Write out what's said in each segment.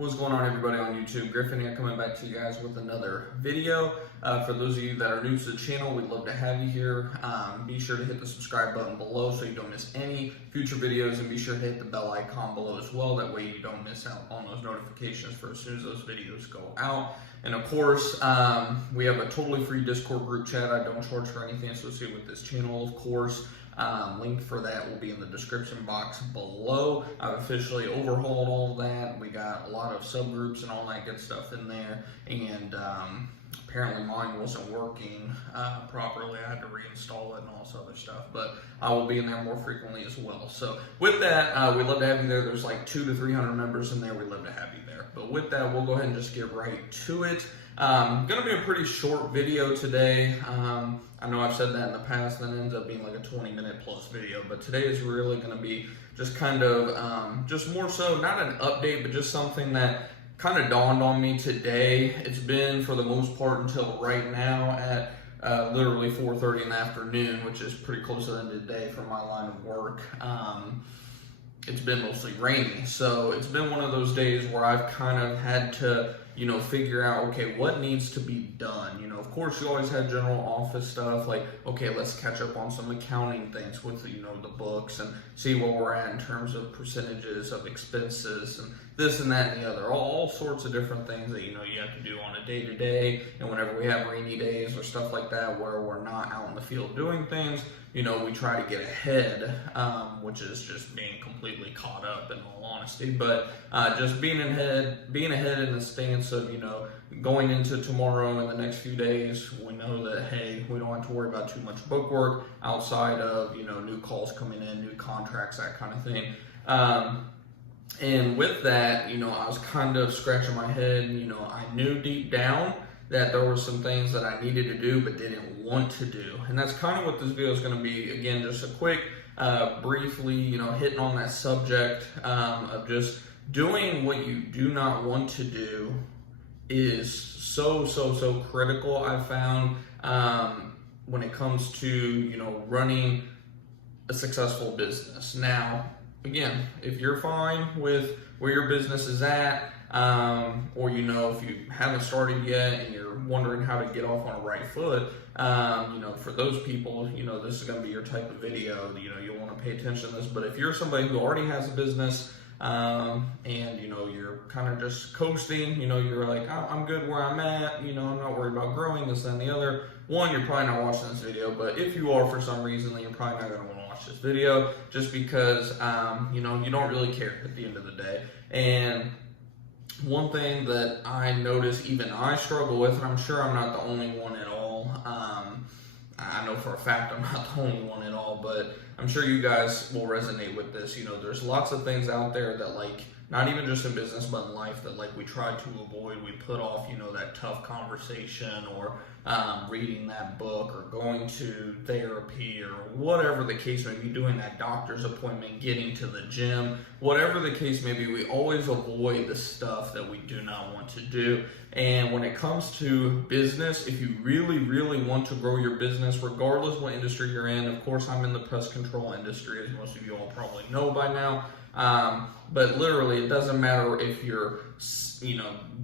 What's going on, everybody on YouTube? Griffin here, coming back to you guys with another video. For those of you that are new to the channel, we'd love to have you here. Be sure to hit the subscribe button below so you don't miss any future videos, and be sure to hit the bell icon below as well. That way you don't miss out on those notifications for as soon as those videos go out. And of course, we have a totally free Discord group chat. I don't charge for anything associated with this channel, of course. Link for that will be in the description box below. I've officially overhauled all of that. We got a lot of subgroups and all that good stuff in there, and apparently mine wasn't working properly. I had to reinstall it and all this other stuff, but I will be in there more frequently as well. So with that, we'd love to have you there. There's like 200 to 300 members in there. We'd love to have you there. But with that, we'll go ahead and just get right to it. Gonna be a pretty short video today. I know I've said that in the past, and it ends up being like a 20-minute plus video, but today is really gonna be just kind of, just more so, not an update, but just something that kind of dawned on me today. It's been, for the most part, until right now at literally 4:30 in the afternoon, which is pretty close to the end of the day for my line of work. It's been mostly rainy, so it's been one of those days where I've kind of had to, figure out, okay, what needs to be done. Of course, you always have general office stuff like, okay, let's catch up on some accounting things with, the books and see where we're at in terms of percentages of expenses and this and that and the other. All sorts of different things that, you have to do on a day-to-day. And whenever we have rainy days or stuff like that where we're not out in the field doing things, we try to get ahead, which is just being completely caught up, in all honesty. But just being ahead in the stance of, going into tomorrow and the next few days, we know that, hey, we don't have to worry about too much book work outside of, new calls coming in, new contracts, that kind of thing. And with that, I was kind of scratching my head. I knew deep down that there were some things that I needed to do but didn't want to do. And that's kind of what this video is going to be. Again, just a quick, briefly, hitting on that subject of just doing what you do not want to do is so critical, I've found, when it comes to, running a successful business. Now, again, if you're fine with where your business is at, or if you haven't started yet and you're wondering how to get off on a right foot, for those people, this is going to be your type of video. You'll want to pay attention to this. But if you're somebody who already has a business, and you're kind of just coasting, you're like, oh, I'm good where I'm at, I'm not worried about growing, this and the other. One, you're probably not watching this video, but if you are for some reason, then you're probably not going to want to watch this video, just because, you don't really care at the end of the day. And one thing that I notice even I struggle with, and I'm sure I'm not the only one at all, I know for a fact I'm not the only one at all, but I'm sure you guys will resonate with this. There's lots of things out there that, like, not even just in business, but in life, that, like, we try to avoid. We put off, that tough conversation, or reading that book, or going to therapy, or whatever the case may be, doing that doctor's appointment, getting to the gym, whatever the case may be. We always avoid the stuff that we do not want to do. And when it comes to business, if you really want to grow your business, regardless what industry you're in, of course I'm in the pest control industry, as most of you all probably know by now, but literally it doesn't matter if you're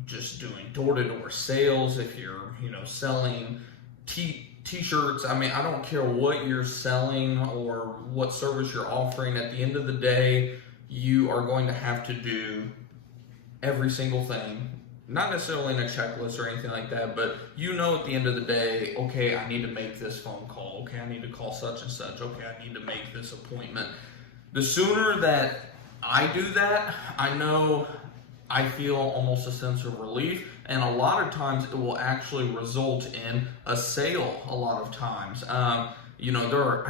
just doing door-to-door sales, if you're selling t-shirts. I mean, I don't care what you're selling or what service you're offering. At the end of the day, you are going to have to do every single thing. Not necessarily in a checklist or anything like that, but at the end of the day, okay, I need to make this phone call. Okay, I need to call such and such. Okay, I need to make this appointment. The sooner that I do that, I feel almost a sense of relief, and a lot of times it will actually result in a sale. A lot of times, I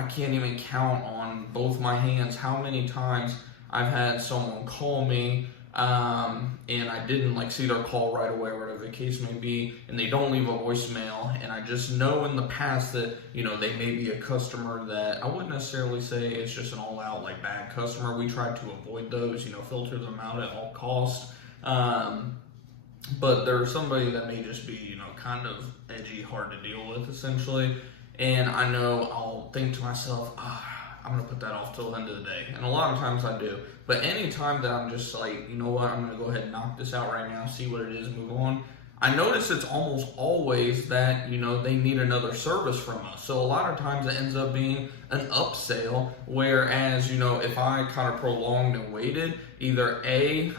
can't even count on both my hands how many times I've had someone call me, and I didn't see their call right away, whatever the case may be, and they don't leave a voicemail, and I just know in the past that, they may be a customer that I wouldn't necessarily say it's just an all-out bad customer. We try to avoid those, filter them out at all costs, but there's somebody that may just be, kind of edgy, hard to deal with, essentially, and I know I'll think to myself, I'm going to put that off till the end of the day. And a lot of times I do. But anytime that I'm just like, you know what, I'm going to go ahead and knock this out right now, see what it is, move on, I notice it's almost always that, you know, they need another service from us. So a lot of times it ends up being an upsell, whereas, you know, if I kind of prolonged and waited, either A,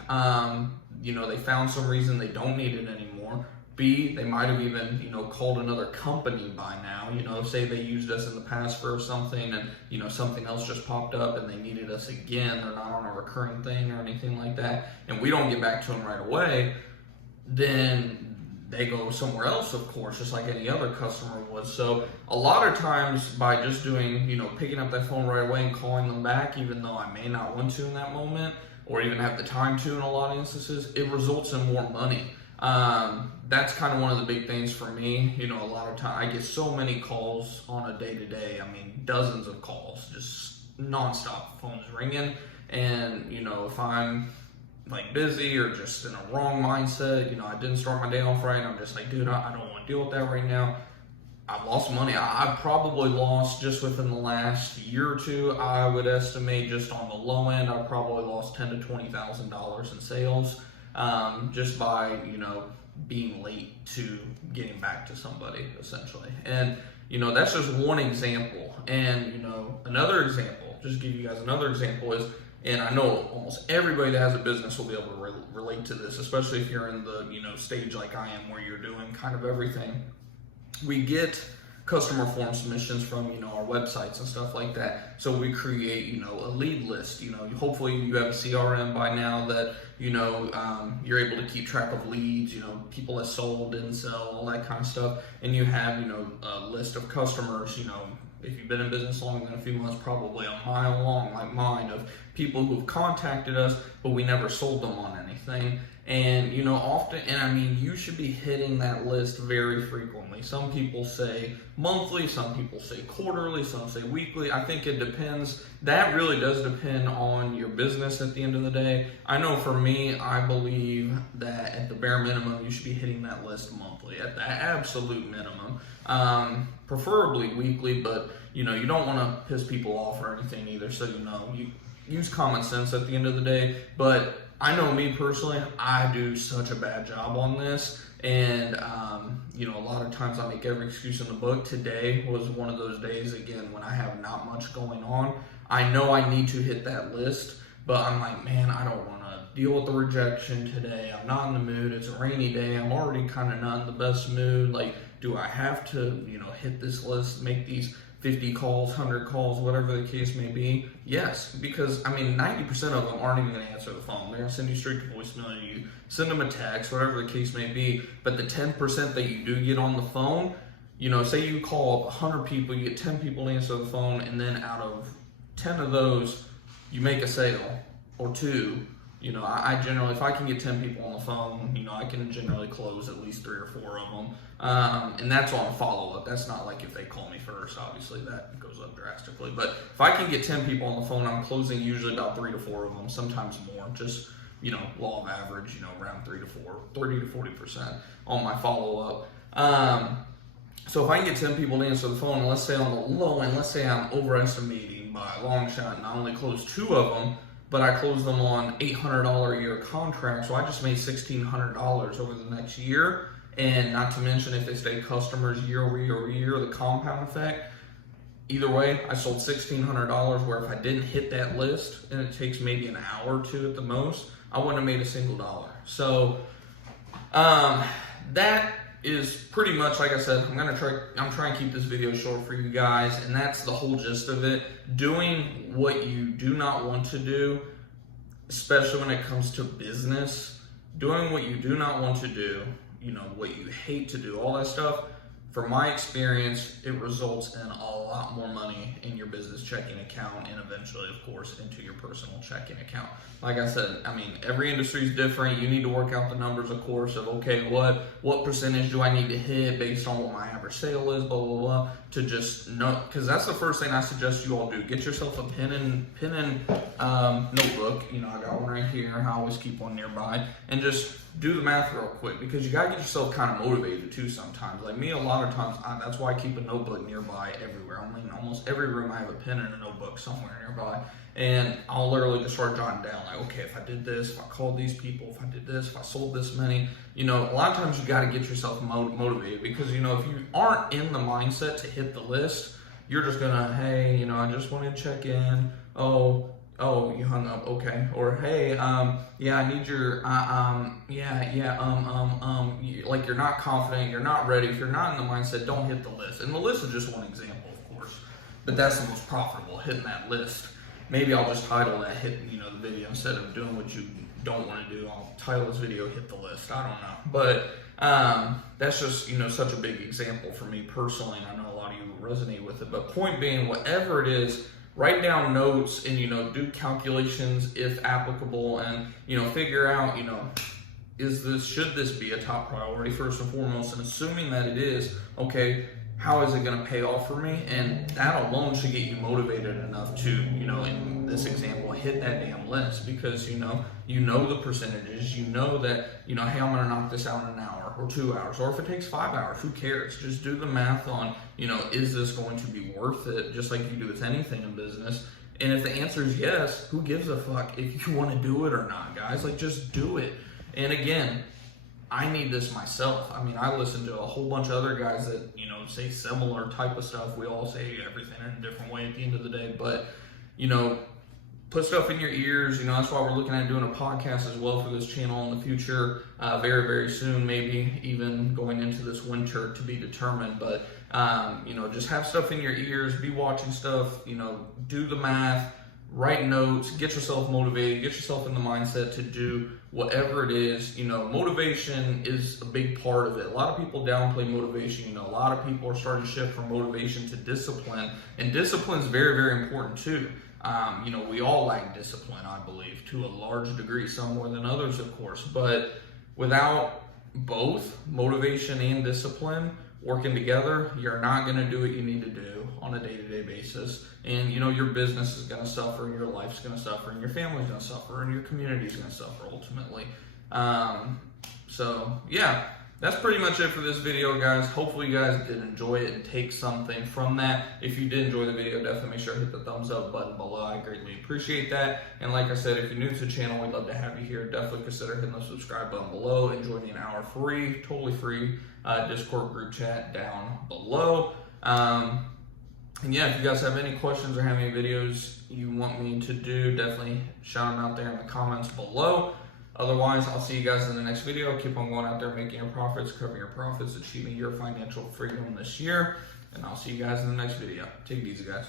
you know, they found some reason they don't need it anymore. B, they might have even, you know, called another company by now. You know, say they used us in the past for something and, you know, something else just popped up and they needed us again. They're not on a recurring thing or anything like that. And we don't get back to them right away. Then they go somewhere else, of course, just like any other customer would. So a lot of times by just doing, you know, picking up that phone right away and calling them back, even though I may not want to in that moment, or even have the time to in a lot of instances, it results in more money. That's kind of one of the big things for me. You know, a lot of time I get so many calls on a day-to-day. I mean, dozens of calls, just nonstop, phones ringing. And, you know, if I'm like busy or just in a wrong mindset, you know, I didn't start my day off right, and I'm just like, dude, I don't want to deal with that right now. I've lost money. I've probably lost, just within the last year or two, I would estimate just on the low end, I've probably lost $10,000 to $20,000 in sales, just by, you know, being late to getting back to somebody, essentially. And, you know, that's just one example. And, you know, another example, just give you guys another example is, and I know almost everybody that has a business will be able to relate to this, especially if you're in the, you know, stage like I am where you're doing kind of everything. We get customer form submissions from, you know, our websites and stuff like that. So we create, you know, a lead list. You know, hopefully you have a CRM by now that, you know, you're able to keep track of leads, you know, people that sold, didn't sell, all that kind of stuff. And you have, you know, a list of customers, you know, if you've been in business longer than a few months, probably a mile long, like mine, of people who've contacted us, but we never sold them on anything. And, you know, often, and I mean, you should be hitting that list very frequently. Some people say monthly, some people say quarterly, some say weekly. I think it depends. That really does depend on your business at the end of the day. I know for me, I believe that at the bare minimum, you should be hitting that list monthly, at the absolute minimum. Preferably weekly, but, you know, you don't want to piss people off or anything either. So, you know, you use common sense at the end of the day. But I know me personally, I do such a bad job on this. And, you know, a lot of times I make every excuse in the book. Today was one of those days, again, when I have not much going on. I know I need to hit that list, but I'm like, man, I don't want to deal with the rejection today. I'm not in the mood. It's a rainy day. I'm already kind of not in the best mood. Like, do I have to, you know, hit this list, make these 50 calls, 100 calls, whatever the case may be? Yes, because, I mean, 90% of them aren't even going to answer the phone. They're going to send you straight to voicemail, you send them a text, whatever the case may be. But the 10% that you do get on the phone, you know, say you call up 100 people, you get 10 people to answer the phone, and then out of 10 of those, you make a sale or two. You know, I generally, if I can get 10 people on the phone, you know, I can generally close at least 3 or 4 of them. And that's on follow-up. That's not like if they call me first, obviously that goes up drastically. But if I can get 10 people on the phone, I'm closing usually about 3 to 4 of them, sometimes more. Just, you know, law of average, you know, around 30 to 40% on my follow-up. So if I can get 10 people to answer the phone, and let's say on the low end, let's say I'm overestimating by a long shot and I only close 2 of them, but I closed them on $800 a year contract, so I just made $1,600 over the next year. And not to mention, if they stay customers year over year over year, the compound effect. Either way, I sold $1,600, where if I didn't hit that list, and it takes maybe an hour or 2 at the most, I wouldn't have made a single dollar. So that is pretty much, like I said, I'm trying to keep this video short for you guys, and that's the whole gist of it. Doing what you do not want to do, especially when it comes to business, doing what you do not want to do, you know, what you hate to do, all that stuff. From my experience, it results in a lot more money in your business checking account and eventually, of course, into your personal checking account. Like I said, I mean, every industry is different. You need to work out the numbers, of course, of, okay, what percentage do I need to hit based on what my average sale is, blah, blah, blah, to just know, because that's the first thing I suggest you all do. Get yourself a pen and notebook. You know, I got one right here. I always keep one nearby, and just do the math real quick, because you got to get yourself kind of motivated too sometimes. Like me, a lot lot of times, that's why I keep a notebook nearby everywhere. I mean, almost every room I have a pen and a notebook somewhere nearby. And I'll literally just start jotting down, like, okay, if I did this, if I called these people, if I did this, if I sold this many, you know, a lot of times you got to get yourself motivated, because, you know, if you aren't in the mindset to hit the list, you're just gonna, hey, you know, I just want to check in. Oh, you hung up, okay. Or, hey, yeah, I need your, like, you're not confident, you're not ready. If you're not in the mindset, don't hit the list. And the list is just one example, of course, but that's the most profitable, hitting that list. Maybe I'll just title that, you know, the video, instead of doing what you don't want to do. I'll title this video, hit the list. I don't know. But that's just, you know, such a big example for me personally. And I know a lot of you resonate with it. But point being, whatever it is, write down notes and, you know, do calculations if applicable, and, you know, figure out, you know, should this be a top priority first and foremost? And assuming that it is, okay, how is it going to pay off for me? And that alone should get you motivated enough to, you know, in this example, hit that damn list, because, you know the percentages, you know that, you know, hey, I'm going to knock this out in an hour or 2 hours, or if it takes 5 hours, who cares? Just do the math on, you know, is this going to be worth it? Just like you do with anything in business. And if the answer is yes, who gives a fuck if you want to do it or not, guys? Like, just do it. And again, I need this myself. I mean, I listen to a whole bunch of other guys that, you know, say similar type of stuff. We all say everything in a different way at the end of the day, but, you know, put stuff in your ears. You know, that's why we're looking at doing a podcast as well for this channel in the future, very, very soon, maybe even going into this winter, to be determined. But, you know, just have stuff in your ears, be watching stuff, you know, do the math, write notes, get yourself motivated, get yourself in the mindset to do whatever it is. You know, motivation is a big part of it. A lot of people downplay motivation. You know, a lot of people are starting to shift from motivation to discipline, and discipline is very, very important too. You know, we all lack discipline, I believe, to a large degree, some more than others, of course, but without both motivation and discipline working together, you're not going to do what you need to do on a day-to-day basis. And, you know, your business is going to suffer, and your life's going to suffer, and your family's going to suffer, and your community's going to suffer ultimately. So yeah, that's pretty much it for this video, guys. Hopefully you guys did enjoy it and take something from that. If you did enjoy the video, definitely make sure to hit the thumbs up button below. I greatly appreciate that. And like I said, if you're new to the channel, we'd love to have you here. Definitely consider hitting the subscribe button below and joining our free, totally free Discord group chat down below. And yeah, if you guys have any questions or have any videos you want me to do, definitely shout them out there in the comments below. Otherwise, I'll see you guys in the next video. Keep on going out there, making your profits, covering your profits, achieving your financial freedom this year. And I'll see you guys in the next video. Take it easy, guys.